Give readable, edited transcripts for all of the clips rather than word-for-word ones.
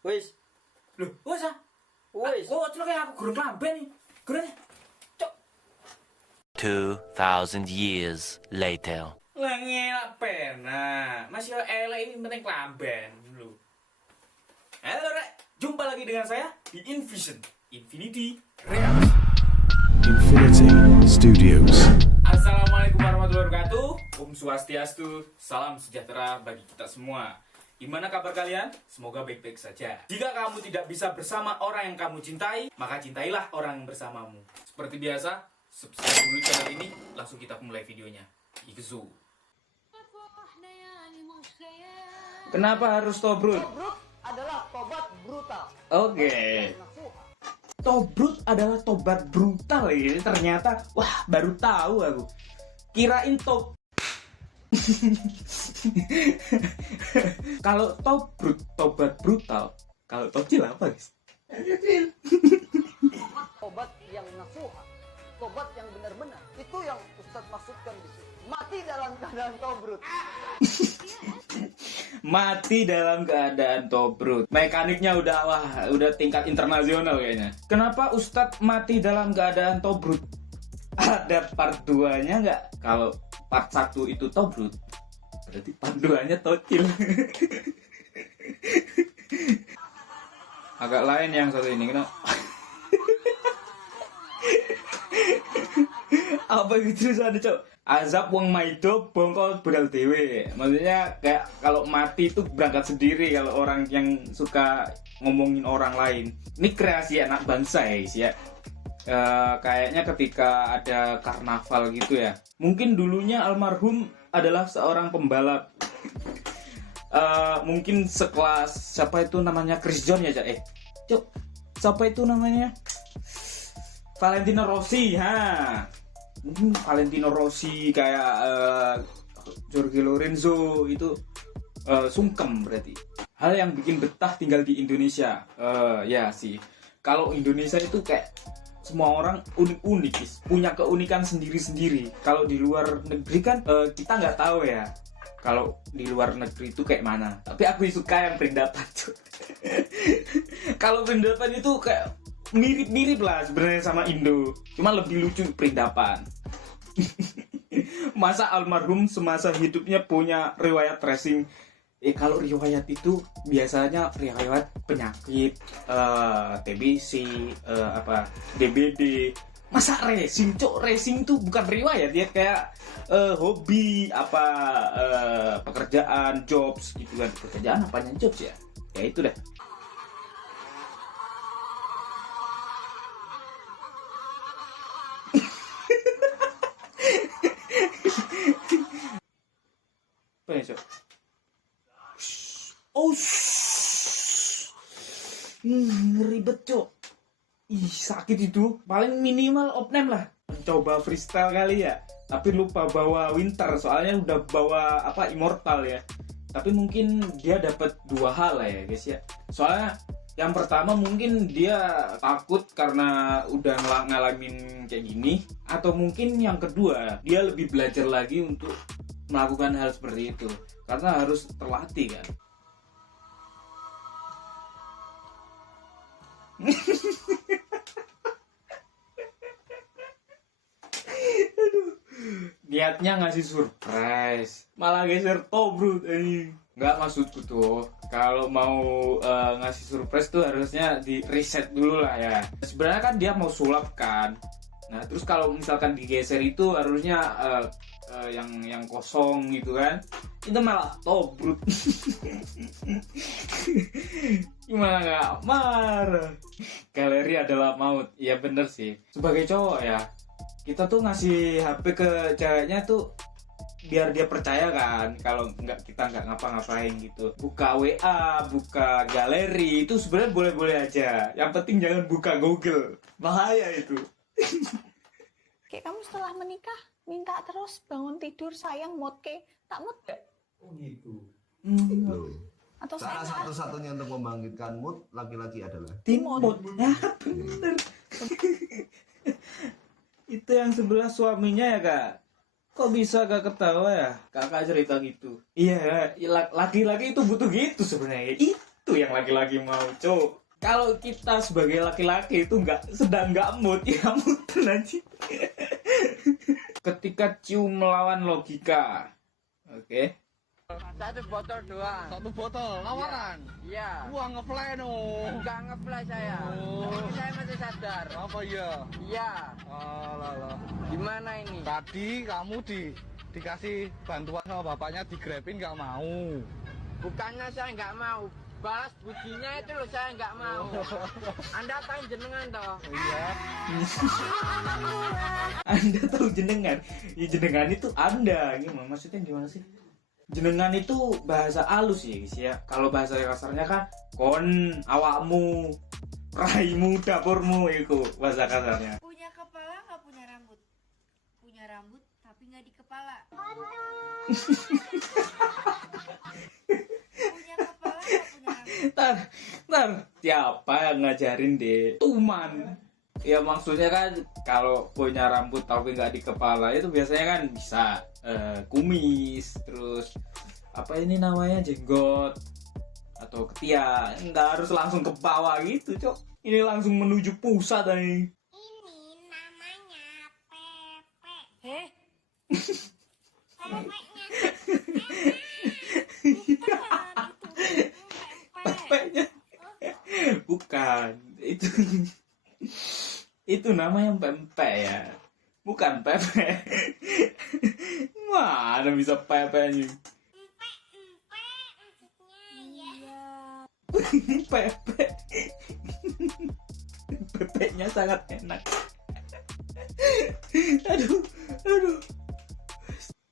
Wis. Loh, wes ah. Wis. Oh, celaka aku gurung klambe nih. Gurung. Cok. 2,000 years later. Lah ngelak pena. Masih elek ini penting klamben lu. Halo Rek, jumpa lagi dengan saya di Invision Infinity Reality. Infinity Studios. Assalamualaikum warahmatullahi wabarakatuh. Om Swastiastu. Salam sejahtera bagi kita semua. Gimana kabar kalian? Semoga baik-baik saja. Jika kamu tidak bisa bersama orang yang kamu cintai, maka cintailah orang yang bersamamu. Seperti biasa, subscribe dulu channel ini. Langsung kita mulai videonya. Ikzu. Kenapa harus tobrut? Tobrut adalah tobat brutal. Oke. Tobrut adalah tobat brutal ini ternyata. Wah, baru tahu aku. Kirain kalau tobat brutal. Kalau tocil apa, guys? Tobat yang nasuha, tobat yang benar-benar. Itu yang Ustadz maksudkan di sini. Mati dalam keadaan tobrut. Mati dalam keadaan tobrut. Mekaniknya udah tingkat internasional kayaknya. Kenapa Ustadz mati dalam keadaan tobrut? Ada part 2-nya nggak? Kalau part 1 itu tobrut, berarti part 2-nya tocil. Agak lain yang satu ini, kenapa? Apa gitu ada cok? Azab wong maido bongkol budal dewe. Maksudnya kayak kalau mati itu berangkat sendiri kalau orang yang suka ngomongin orang lain. Ini kreasi anak bangsa ya guys ya. Kayaknya ketika ada karnaval gitu ya. Mungkin dulunya almarhum adalah seorang pembalap. Mungkin sekelas siapa itu namanya Chris John ya cok? Cok, siapa itu namanya? Valentino Rossi, mungkin Valentino Rossi kayak Jorge Lorenzo itu sungkem berarti. Hal yang bikin betah tinggal di Indonesia, ya sih. Kalau Indonesia itu kayak semua orang unik-unik, punya keunikan sendiri-sendiri. Kalau di luar negeri kan kita nggak tahu ya. Kalau di luar negeri itu kayak mana. Tapi aku suka yang perindapan tuh. Kalau perindapan itu kayak mirip-mirip lah sebenarnya sama Indo, cuma lebih lucu perindapan. Masa almarhum semasa hidupnya punya riwayat tracing? Kalau riwayat itu biasanya riwayat penyakit, TBC, DBD. Masa racing, cok? Racing tuh bukan riwayat ya, kayak hobi, pekerjaan, jobs gitu kan. Pekerjaan apanya jobs ya? Ya itu deh. Apa ya, cok? Oh, ribet, cok. Ih, sakit itu. Paling minimal opname lah. Coba freestyle kali ya. Tapi lupa bawa winter, soalnya udah bawa immortal ya. Tapi mungkin dia dapat 2 hal lah ya, guys ya. Soalnya yang pertama mungkin dia takut karena udah ngalamin kayak gini, atau mungkin yang kedua dia lebih belajar lagi untuk melakukan hal seperti itu karena harus terlatih kan. Aduh. Niatnya ngasih surprise malah geser tobrut ini. Nggak, maksudku tuh kalau mau ngasih surprise tuh harusnya di reset dulu lah ya. Sebenarnya kan dia mau sulap kan. Nah terus kalau misalkan digeser itu harusnya yang kosong gitu kan, itu malah tobrut. Gimana nggak marah? Galeri adalah maut. Ya bener sih, sebagai cowok ya kita tuh ngasih HP ke ceweknya tuh biar dia percaya kan kalau kita nggak ngapa-ngapain gitu. Buka WA, buka galeri itu sebenarnya boleh-boleh aja, yang penting jangan buka Google, bahaya itu. Kayak kamu setelah menikah minta terus bangun tidur sayang mood ke tak mood Oh gitu. Loh. atau Cara saya satu-satunya untuk membangkitkan mood laki-laki adalah Timot ya bener. Itu yang sebelah suaminya ya kak. Kok bisa gak ketawa ya? Kakak cerita gitu. Iya, laki-laki itu butuh gitu sebenarnya. Itu Itu yang laki-laki mau, Cuk. Kalau kita sebagai laki-laki itu sedang nggak mood, ya muten aja. Ketika cium melawan logika. Oke. Satu botol doang. Satu botol lawaran. Iya. Wah, ngeplay no. Enggak ngeplay saya. Tapi saya masih sadar. Apa iya? Iya. Alah. Gimana ini? Tadi kamu dikasih bantuan sama bapaknya digrepin nggak mau. Bukannya saya nggak mau. Balas budinya itu loh saya nggak mau. Anda tahu jenengan toh? Iya. Anda tahu jenengan? Ya jenengan itu Anda. Gimana maksudnya gimana sih? Jenengan itu bahasa halus ya guys ya. Kalau bahasa kasarnya kan kon, awakmu, raimu, dapurmu itu bahasa kasarnya. Punya kepala nggak punya rambut? Punya rambut tapi nggak di kepala. Punya kepala nggak punya rambut? Ntar, siapa yang ngajarin deh? Tuman. Ya maksudnya kan kalau punya rambut tapi nggak di kepala itu biasanya kan bisa kumis, terus apa ini namanya jenggot atau ketiak. Nggak harus langsung ke bawah gitu, Cok. Ini langsung menuju pusat nih. Ini namanya Pepe. Pepenya bukan itu namanya pempek ya, bukan pepe. Mana bisa pepenya? Pepe. Pepenya sangat enak. Aduh.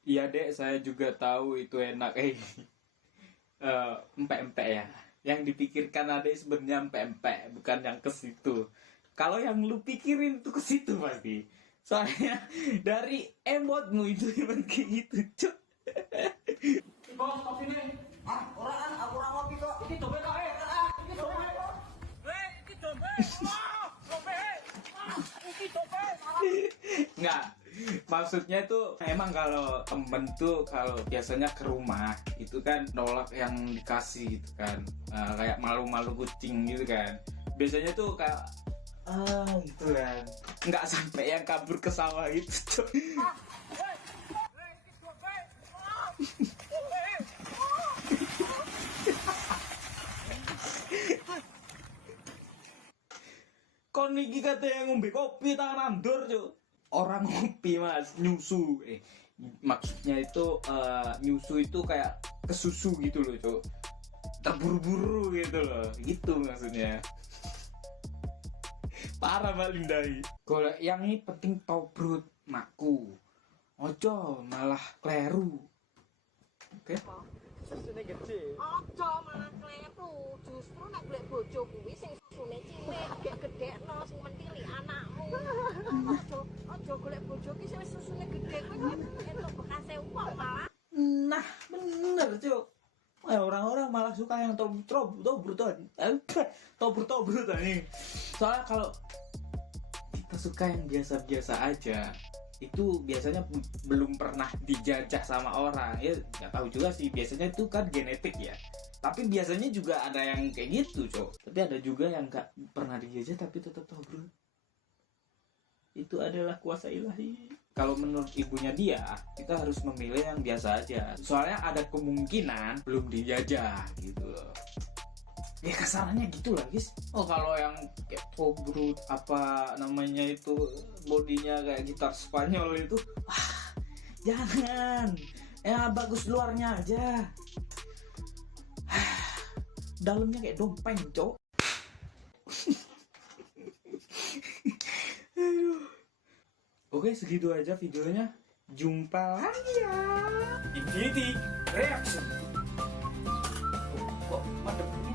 Iya dek, saya juga tahu itu enak. Empek-empek ya. Yang dipikirkan adek sebenarnya empek-empek, bukan yang ke situ. Kalau yang lu pikirin itu ke situ pasti. Soalnya dari emotmu itu emang kayak gitu, Cuk. Bos, kopi nih. Ah, orang aku orang kopi kok. Ini dompet kok, ini dompet kok. Ini dompet. Ini dompet. Enggak. Maksudnya tuh emang kalau temen tuh kalau biasanya ke rumah itu kan nolak yang dikasih gitu kan. Kayak malu-malu kucing gitu kan. Biasanya tuh kayak gitu kan. Enggak sampai yang kabur ke sawah gitu, Cuk. Kon iki katanya ngombe kopi tangan andor, Cuk. Orang ngopi mas, nyusu. Maksudnya itu nyusu itu kayak kesusu gitu loh, Cuk. Terburu-buru gitu loh. Gitu maksudnya. Parah Mbak Lindai. Golek yang ini penting tobrut makku. Ojo malah kleru. Oke. Susune gede. Ojo malah kleru. Justru nek golek bojo kuwi sing susune cilik, gek gedekno sing mentili anakmu. Ojo golek bojo ki sing susune gede kuwi entuk bekase wong malah. Nah, bener, Cuk. Orang-orang malah suka yang tobrut nih. Soalnya kalau kita suka yang biasa-biasa aja, itu biasanya belum pernah dijajah sama orang. Ya nggak tahu juga sih, biasanya itu kan genetik ya. Tapi biasanya juga ada yang kayak gitu, Cok. Tapi ada juga yang nggak pernah dijajah tapi tetap tobrut. Itu adalah kuasa ilahi. Kalau menurut ibunya dia, kita harus memilih yang biasa aja. Soalnya ada kemungkinan belum dijajah gitu loh. Ya kasarannya gitu lah guys. Oh kalau yang kayak tobrut apa namanya itu bodinya kayak gitar Spanyol itu, jangan. Ya bagus luarnya aja. Dalamnya kayak dompeng, Cok. Oke, segitu aja videonya. Jumpa lagi ya. Infinity Reaction. Kok madep ini?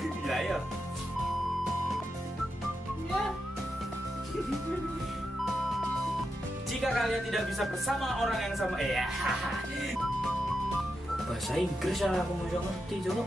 Gila ya. Jika kalian tidak bisa bersama orang yang sama, bahasa Inggris ya aku nggak ngerti, coba.